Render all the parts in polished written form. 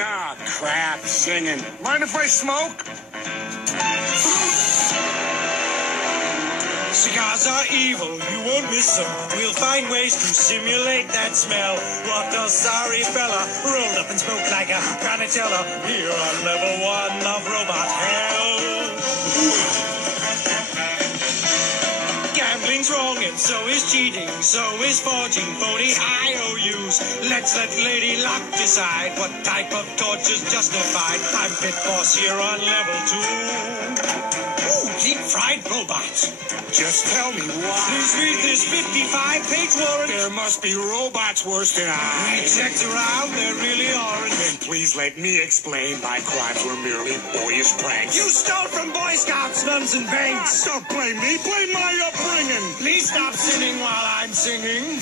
Ah, crap, singing. Mind if I smoke? Cigars are evil, you won't miss them. We'll find ways to simulate that smell. What a sorry fella, rolled up and smoked like a granatella. Here on level 1 of robot hell. Gambling's wrong and so is cheating, so is forging phony IOUs. Let's let Lady Luck decide what type of torture's justified. I'm Pit Boss here on level 2. Deep-fried robots. Just tell me why. Please read this 55-page warrant. There must be robots worse than I. We checked around, there really aren't. Then please let me explain my crimes were merely boyish pranks. You stole from Boy Scouts, nuns, and banks. Don't blame me, blame my upbringing. Please stop sinning while I'm singing.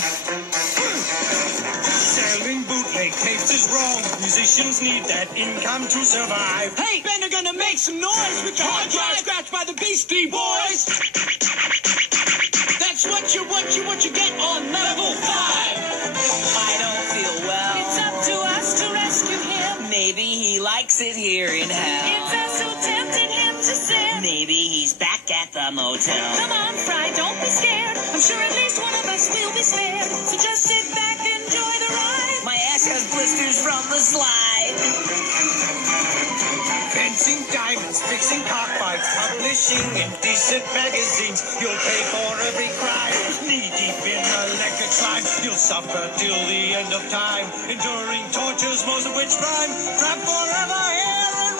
Selling bootleg tapes is wrong. Musicians need that income to survive. Hey, Ben, they're gonna make some noise with your hard drive scratched by the Beastie Boys. That's what you get on level 5. I don't feel well. It's up to us to rescue him. Maybe he likes it here in hell. It's us who tempted him to sin. Maybe he's back at the motel. Come on, Fry, don't be scared. I'm sure at least one of us will be spared. So just sit back, enjoy the ride. My ass has blisters from the slide. Fencing diamonds, fixing cockfights, publishing indecent magazines. You'll pay for every crime. Knee deep in electric slime. You'll suffer till the end of time. Enduring tortures, most of which rhyme. Trapped forever here in